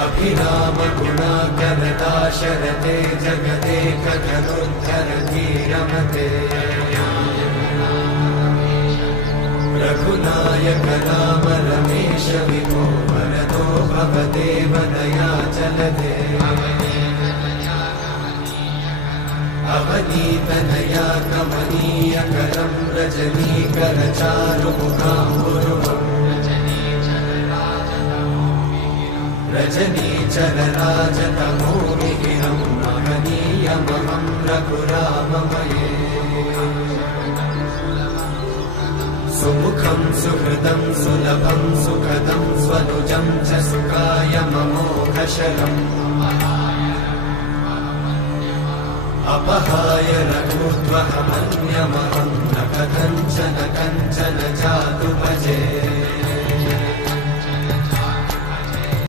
अभिराम गुणाकरदाशरथे जगदेकधनुर्धरधी रमते रघुनायक राम रमेश विभो वरदो भवदेव दयाचलधे अवनीतनया कमनीयकरं रजनीकरचारुमुखाम्बुरुहम् रजनीचरराजतमोमिहिरं महनीयमहं रघुराममये सुमुखं सुहृदं सुलभं सुखदं स्वनुजं च सुखायममोघशरम् अपहाय रघूद्वहमन्यमहं न कथञ्चन कञ्चन जातु भजे।